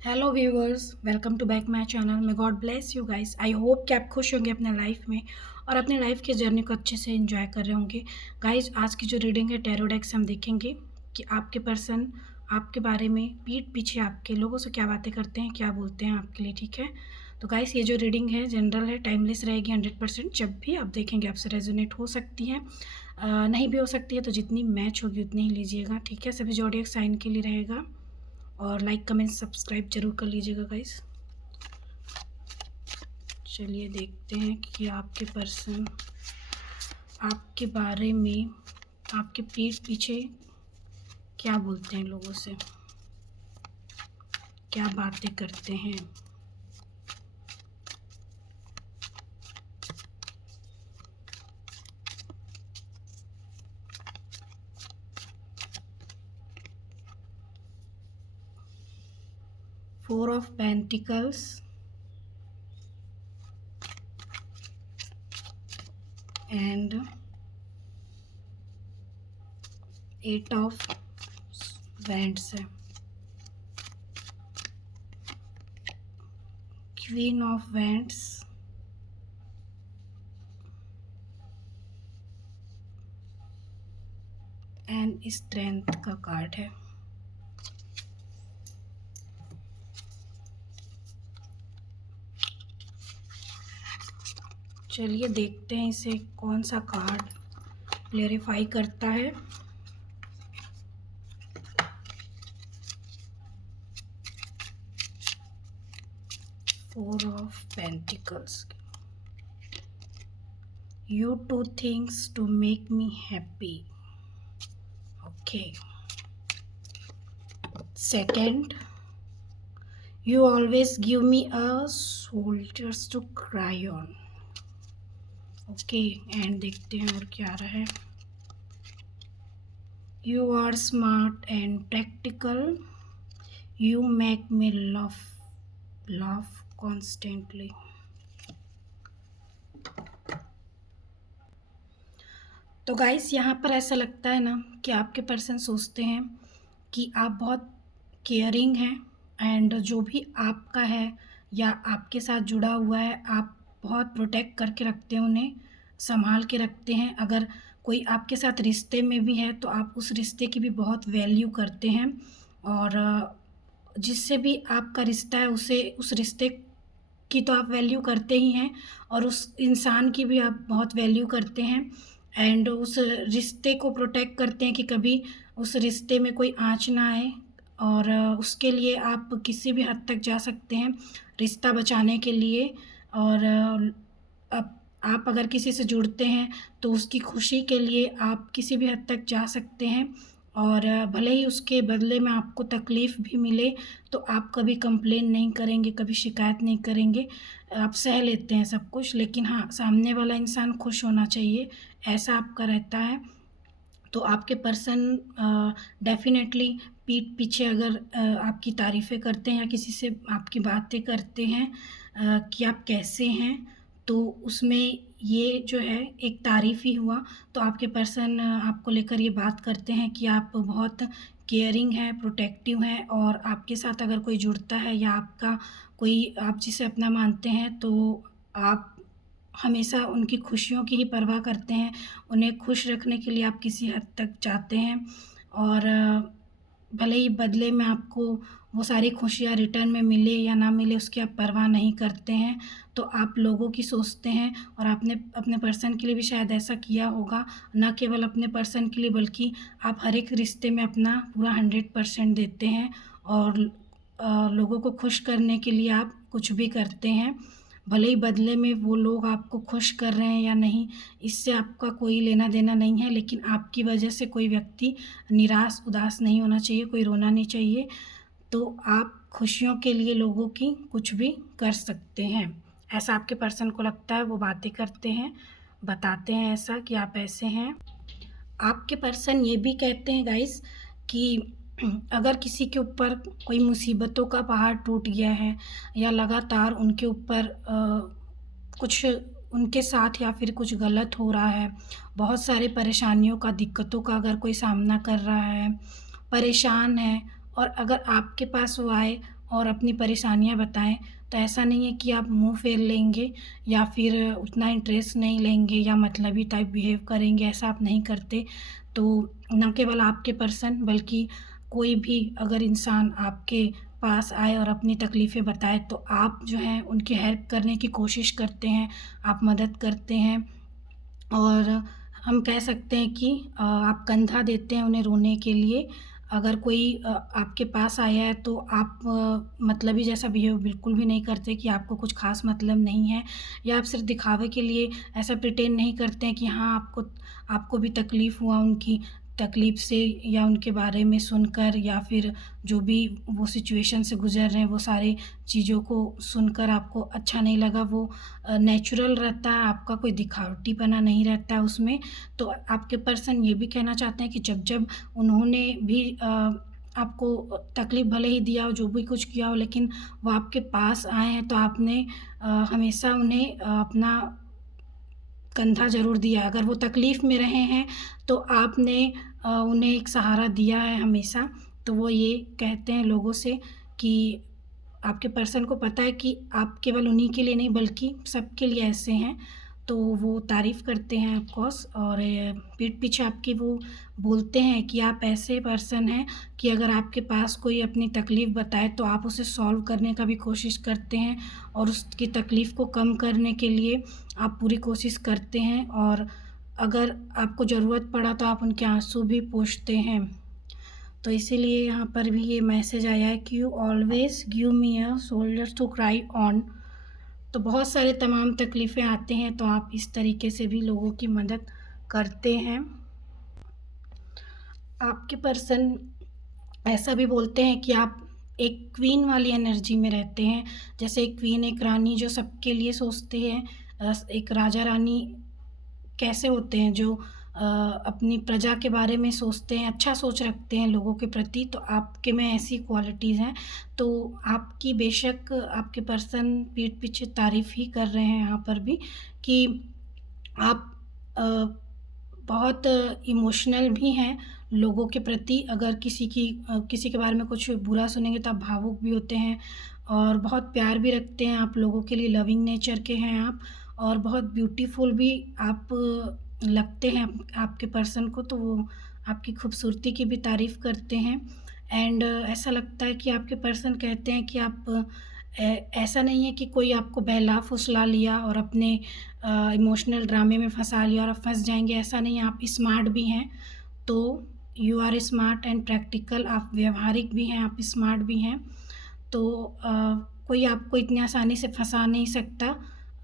Hello viewers, welcome to back my channel. May God bless you guys. I hope कि आप खुश होंगे अपने लाइफ में और अपने लाइफ की जर्नी को अच्छे से एंजॉय कर रहे होंगे। गाइस, आज की जो रीडिंग है टैरो डेक से हम देखेंगे कि आपके पर्सन आपके बारे में पीठ पीछे आपके लोगों से क्या बातें करते हैं, क्या बोलते हैं आपके लिए। ठीक है, तो गाइस ये जो रीडिंग है जनरल है, टाइमलेस रहेगी 100%। जब भी आप देखेंगे आपसे रेजोनेट हो सकती है, नहीं भी हो सकती है, तो जितनी मैच होगी उतनी ही लीजिएगा। ठीक है, सभी ज़ोडिएक साइन के लिए रहेगा और लाइक कमेंट सब्सक्राइब जरूर कर लीजिएगा गाइस। चलिए देखते हैं कि आपके पर्सन आपके बारे में आपके पीठ पीछे क्या बोलते हैं, लोगों से क्या बातें करते हैं। Four of pentacles and eight of wands है, queen of wands and strength का कार्ड है। चलिए देखते हैं इसे कौन सा कार्ड क्लेरिफाई करता है। Four of pentacles, you do things to make me happy. Okay. Second, you always give me a shoulders to cry on. Okay, and देखते हैं और क्या आ रहा है। You are smart and practical. You make me laugh constantly. तो guys, यहाँ पर ऐसा लगता है ना कि आपके पर्सन सोचते हैं कि आप बहुत केयरिंग हैं एंड जो भी आपका है या आपके साथ जुड़ा हुआ है, आप बहुत प्रोटेक्ट करके रखते हैं, उन्हें संभाल के रखते हैं। अगर कोई आपके साथ रिश्ते में भी है तो आप उस रिश्ते की भी बहुत वैल्यू करते हैं और जिससे भी आपका रिश्ता है उसे उस रिश्ते की तो आप वैल्यू करते ही हैं और उस इंसान की भी आप बहुत वैल्यू करते हैं एंड उस रिश्ते को प्रोटेक्ट करते हैं कि कभी उस रिश्ते में कोई आँच ना आए और उसके लिए आप किसी भी हद तक जा सकते हैं रिश्ता बचाने के लिए। और आप अगर किसी से जुड़ते हैं तो उसकी खुशी के लिए आप किसी भी हद तक जा सकते हैं और भले ही उसके बदले में आपको तकलीफ़ भी मिले तो आप कभी कंप्लेन नहीं करेंगे, कभी शिकायत नहीं करेंगे, आप सह लेते हैं सब कुछ। लेकिन हाँ, सामने वाला इंसान खुश होना चाहिए, ऐसा आपका रहता है। तो आपके पर्सन डेफ़िनेटली पीठ पीछे अगर आपकी तारीफ़ें करते हैं या किसी से आपकी बातें करते हैं कि आप कैसे हैं, तो उसमें ये जो है एक तारीफ़ ही हुआ। तो आपके पर्सन आपको लेकर ये बात करते हैं कि आप बहुत केयरिंग हैं, प्रोटेक्टिव हैं और आपके साथ अगर कोई जुड़ता है या आपका कोई आप जिसे अपना मानते हैं तो आप हमेशा उनकी खुशियों की ही परवाह करते हैं। उन्हें खुश रखने के लिए आप किसी हद तक जाते हैं और भले ही बदले में आपको वो सारी खुशियाँ रिटर्न में मिले या ना मिले उसकी आप परवाह नहीं करते हैं। तो आप लोगों की सोचते हैं और आपने अपने पर्सन के लिए भी शायद ऐसा किया होगा, ना केवल अपने पर्सन के लिए बल्कि आप हर एक रिश्ते में अपना पूरा 100% देते हैं और लोगों को खुश करने के लिए आप कुछ भी करते हैं। भले ही बदले में वो लोग आपको खुश कर रहे हैं या नहीं, इससे आपका कोई लेना देना नहीं है, लेकिन आपकी वजह से कोई व्यक्ति निराश उदास नहीं होना चाहिए, कोई रोना नहीं चाहिए। तो आप खुशियों के लिए लोगों की कुछ भी कर सकते हैं, ऐसा आपके पर्सन को लगता है। वो बातें करते हैं, बताते हैं ऐसा कि आप ऐसे हैं। आपके पर्सन ये भी कहते हैं गाइस कि अगर किसी के ऊपर कोई मुसीबतों का पहाड़ टूट गया है या लगातार उनके ऊपर कुछ उनके साथ या फिर कुछ गलत हो रहा है, बहुत सारी परेशानियों का, दिक्कतों का अगर कोई सामना कर रहा है, परेशान है और अगर आपके पास वो आए और अपनी परेशानियाँ बताएँ। तो ऐसा नहीं है कि आप मुँह फेर लेंगे या फिर उतना इंटरेस्ट नहीं लेंगे या मतलबी टाइप बिहेव करेंगे, ऐसा आप नहीं करते। तो ना केवल आपके पर्सन बल्कि कोई भी अगर इंसान आपके पास आए और अपनी तकलीफ़ें बताए तो आप जो हैं उनकी हेल्प करने की कोशिश करते हैं, आप मदद करते हैं। और हम कह सकते हैं कि आप कंधा देते हैं उन्हें रोने के लिए। अगर कोई आपके पास आया है तो आप मतलबी जैसा बिहेव बिल्कुल भी नहीं करते कि आपको कुछ ख़ास मतलब नहीं है, या आप सिर्फ़ दिखावे के लिए ऐसा प्रिटेंड नहीं करते हैं कि हाँ, आपको आपको भी तकलीफ़ हुआ उनकी तकलीफ़ से या उनके बारे में सुनकर, या फिर जो भी वो सिचुएशन से गुज़र रहे हैं, वो सारी चीज़ों को सुनकर आपको अच्छा नहीं लगा। वो नेचुरल रहता है, आपका कोई दिखावटीपना नहीं रहता है उसमें। तो आपके पर्सन ये भी कहना चाहते हैं कि जब-जब उन्होंने भी आपको तकलीफ़ भले ही दिया हो, जो भी कुछ किया हो, लेकिन वो आपके पास आए हैं तो आपने हमेशा उन्हें अपना कंधा ज़रूर दिया। अगर वो तकलीफ़ में रहे हैं तो आपने उन्हें एक सहारा दिया है हमेशा। तो वो ये कहते हैं लोगों से कि आपके पर्सन को पता है कि आप केवल उन्हीं के लिए नहीं बल्कि सबके लिए ऐसे हैं। तो वो तारीफ़ करते हैं ऑफ़ कोर्स, और पीठ पीछे आपकी वो बोलते हैं कि आप ऐसे पर्सन हैं कि अगर आपके पास कोई अपनी तकलीफ़ बताए तो आप उसे सॉल्व करने का भी कोशिश करते हैं, और उसकी तकलीफ़ को कम करने के लिए आप पूरी कोशिश करते हैं, और अगर आपको ज़रूरत पड़ा तो आप उनके आँसू भी पोंछते हैं। तो इसीलिए यहाँ पर भी ये मैसेज आया है कि you always give me a shoulder to cry on. तो बहुत सारे तमाम तकलीफ़ें आते हैं तो आप इस तरीके से भी लोगों की मदद करते हैं। आपके पर्सन ऐसा भी बोलते हैं कि आप एक क्वीन वाली एनर्जी में रहते हैं। जैसे एक क्वीन, एक रानी जो सबके लिए सोचते हैं। एक राजा-रानी कैसे होते हैं जो अपनी प्रजा के बारे में सोचते हैं, अच्छा सोच रखते हैं लोगों के प्रति, तो आपके में ऐसी क्वालिटीज़ हैं। तो आपकी बेशक आपके पर्सन पीठ पीछे तारीफ़ ही कर रहे हैं यहाँ पर भी कि आप अ, बहुत इमोशनल भी हैं लोगों के प्रति। अगर किसी के बारे में कुछ बुरा सुनेंगे तो आप भावुक भी होते हैं, और बहुत प्यार भी रखते हैं आप लोगों के लिए, लविंग नेचर के हैं आप, और बहुत ब्यूटीफुल भी आप लगते हैं आपके पर्सन को। तो वो आपकी खूबसूरती की भी तारीफ़ करते हैं। एंड ऐसा लगता है कि आपके पर्सन कहते हैं कि आप ऐसा नहीं है कि कोई आपको बहला-फुसला लिया और अपने इमोशनल ड्रामे में फँसा लिया और आप फँस जाएँगे, ऐसा नहीं है। आप स्मार्ट भी हैं, तो you are smart and practical, आप व्यावहारिक भी हैं, आप स्मार्ट भी हैं। तो कोई आपको इतनी आसानी से फँसा नहीं सकता,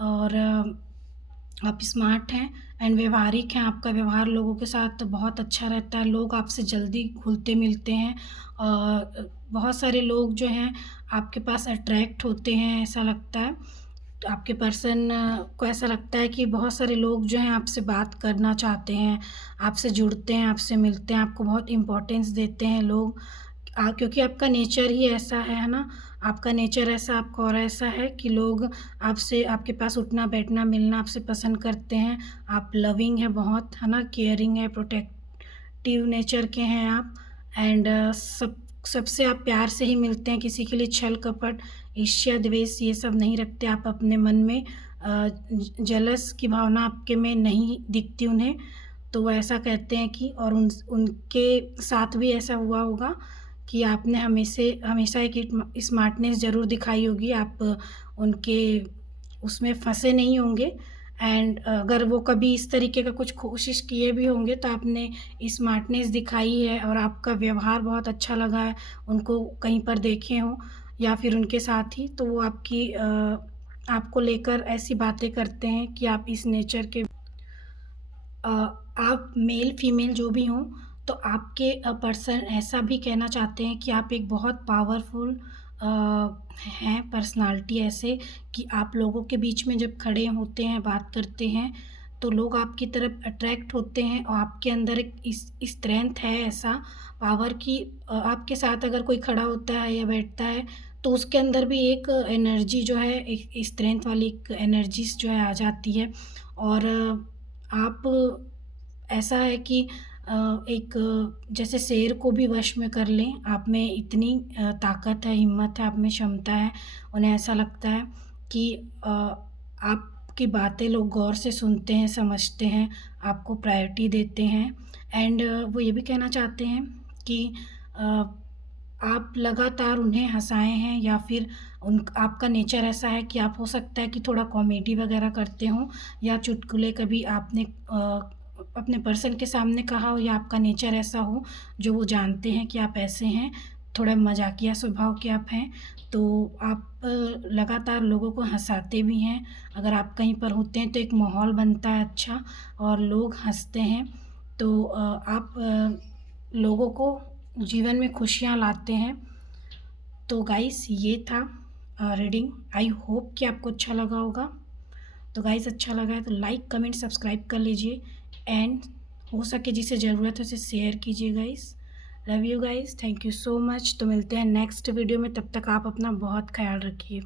और आप स्मार्ट हैं एंड व्यावहारिक हैं। आपका व्यवहार लोगों के साथ बहुत अच्छा रहता है, लोग आपसे जल्दी घुलते-मिलते हैं। बहुत सारे लोग जो हैं आपके पास अट्रैक्ट होते हैं, ऐसा लगता है। तो आपके पर्सन को ऐसा लगता है कि बहुत सारे लोग जो हैं आपसे बात करना चाहते हैं, आपसे जुड़ते हैं, आपसे मिलते हैं, आपको बहुत इम्पोर्टेंस देते हैं लोग। क्योंकि आपका नेचर ही ऐसा है ना? आपका नेचर ऐसा, आपका ऑरा ऐसा है कि लोग आपसे, आपके पास उठना-बैठना, मिलना आपसे पसंद करते हैं। आप लविंग हैं बहुत, है ना? केयरिंग है, प्रोटेक्टिव नेचर के हैं आप, एंड सबसे आप प्यार से ही मिलते हैं, किसी के लिए छल-कपट, ईर्ष्या, द्वेष ये सब नहीं रखते आप अपने मन में। जेलस की भावना आपके में नहीं दिखती उन्हें। तो वो ऐसा कहते हैं कि, और उनके साथ भी ऐसा हुआ होगा कि आपने हमेशा एक स्मार्टनेस ज़रूर दिखाई होगी, आप उनके उसमें फँसे नहीं होंगे। एंड अगर वो कभी इस तरीके का कुछ कोशिश किए भी होंगे तो आपने स्मार्टनेस दिखाई है, और आपका व्यवहार बहुत अच्छा लगा है, उनको कहीं पर देखे हों या फिर उनके साथ ही, तो वो आपको लेकर ऐसी बातें करते हैं कि आप इस नेचर के अ, आप मेल फीमेल जो भी हों, तो आपके पर्सन ऐसा भी कहना चाहते हैं कि आप एक बहुत पावरफुल हैं पर्सनैलिटी, ऐसे कि आप लोगों के बीच में जब खड़े होते हैं, बात करते हैं, तो लोग आपकी तरफ अट्रैक्ट होते हैं, और आपके अंदर एक स्ट्रेंथ है ऐसा पावर कि आपके साथ अगर कोई खड़ा होता है या बैठता है, तो उसके अंदर भी एक एनर्जी जो है, एक स्ट्रेंथ वाली एक एनर्जीज़ जो है आ जाती है। और आप ऐसा है कि एक जैसे शेर को भी वश में कर लें, आप में इतनी ताकत है, हिम्मत है, आप में क्षमता है। उन्हें ऐसा लगता है कि आपकी बातें लोग गौर से सुनते हैं, समझते हैं, आपको प्रायोरिटी देते हैं। एंड वो ये भी कहना चाहते हैं कि अ, आप लगातार उन्हें हँसाए हैं, या फिर उन आपका नेचर ऐसा है कि आप हो सकता है कि थोड़ा कॉमेडी वगैरह करते हों, या चुटकुले कभी आपने अपने पर्सन के सामने कहा हो, या आपका नेचर ऐसा हो जो वो जानते हैं कि आप ऐसे हैं, थोड़ा मज़ाकिया स्वभाव के आप हैं। तो आप लगातार लोगों को हँसाते भी हैं। अगर आप कहीं पर होते हैं तो एक माहौल बनता है अच्छा, और लोग हँसते हैं। तो आप लोगों को जीवन में खुशियाँ लाते हैं। तो गाइस ये था रीडिंग। आई होप कि आपको अच्छा लगा होगा। तो गाइस अच्छा लगा है तो लाइक, कमेंट, सब्सक्राइब कर लीजिए। एंड हो सके जिसे ज़रूरत है उसे शेयर कीजिए guys. Love you guys, thank you so much. तो मिलते हैं नेक्स्ट वीडियो में, तब तक आप अपना बहुत ख्याल रखिए।